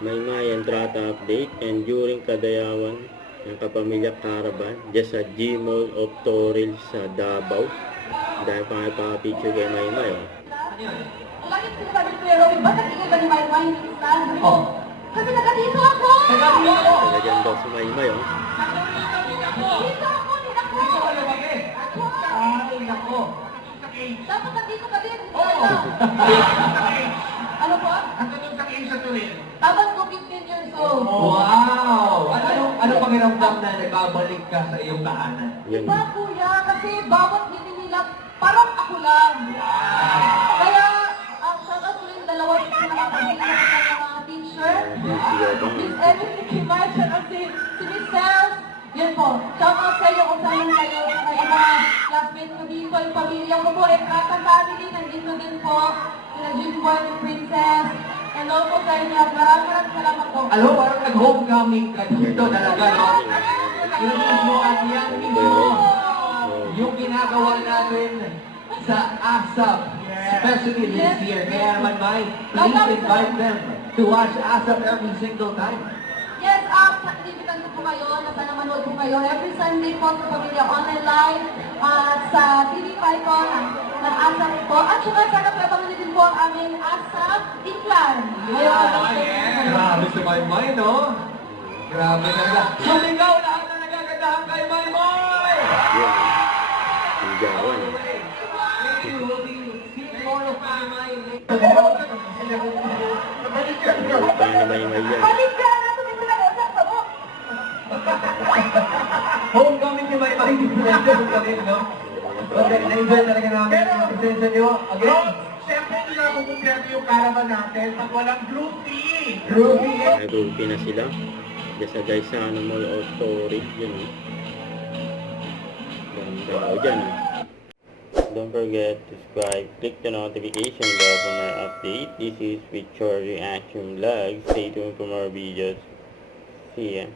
Maymay Entrata update and during Kadayawan ng Kapamilya Caravan dyan sa G-Mall of Toril sa Davao. Dahil pangipapicture kay Maymay. Bakit sinasabi ko yung Robby? Bakit ikaw ba ni Maymay hindi stand? Kasi nagadito ako! Nagandyan daw si Maymay. Dito ako! Ay, nako. Dapat nandito ka din! Oo! Ano po? Ang tanong sa kayo sa tuwin. Tapos ko 15 years old. Wow! Ano pakiramdam na nagbabalik ka sa iyong tahanan? Yun. Diba kuya? Kasi bawat hindi nila, parang ako lang. Kaya, shout out ko yung dalawa sa nakakabila ng mga teacher. Miss Emily Kimacha at si Miss Sels. Yan po. Shout out sa iyo kung saan kayo sa mga classmates ko dito. Yung pamilya ko po, Entrata family, nandito din po. Sina Jimboy and Princess. Hello po sa inyo. Maraming salamat po. Alam mo, parang nag-homecoming ka dito talaga, no? Yun mismo at yan mismo. Yung ginagawa natin sa ASAP, especially this year. Kaya naman, Mai, please invite them to watch ASAP every single time. Yes, nakikita ko po kayo, sana manood po kayo. Every Sunday po sa Pamilya Online Live sa TV5 po ng ASAP po. At saka sana po pamilya din po ang aming ASAP Inclan. Grabe si Mai, no? Grabe ganda. Sumigaw lahat na nagagadahan kay Mai! Yun. Sigawan. Paano Maymay yan? Balik ka na! Tumingin na ako sa mo! Homecoming ni Mai, hindi ko na kami, no? Okay, na-enjoy talaga namin yung presensya niyo. Again, Siyempre, hindi na makukumpleto yung caravan natin pag walang groupie. groovy. Nag-upi na sila. Dyan sa Gaisano Mall of Toril. Yun. Ganda o dyan. Don't forget to subscribe, click the notification bell for more update. This is Victor Reaction Vlog. Stay tuned for more videos. See ya.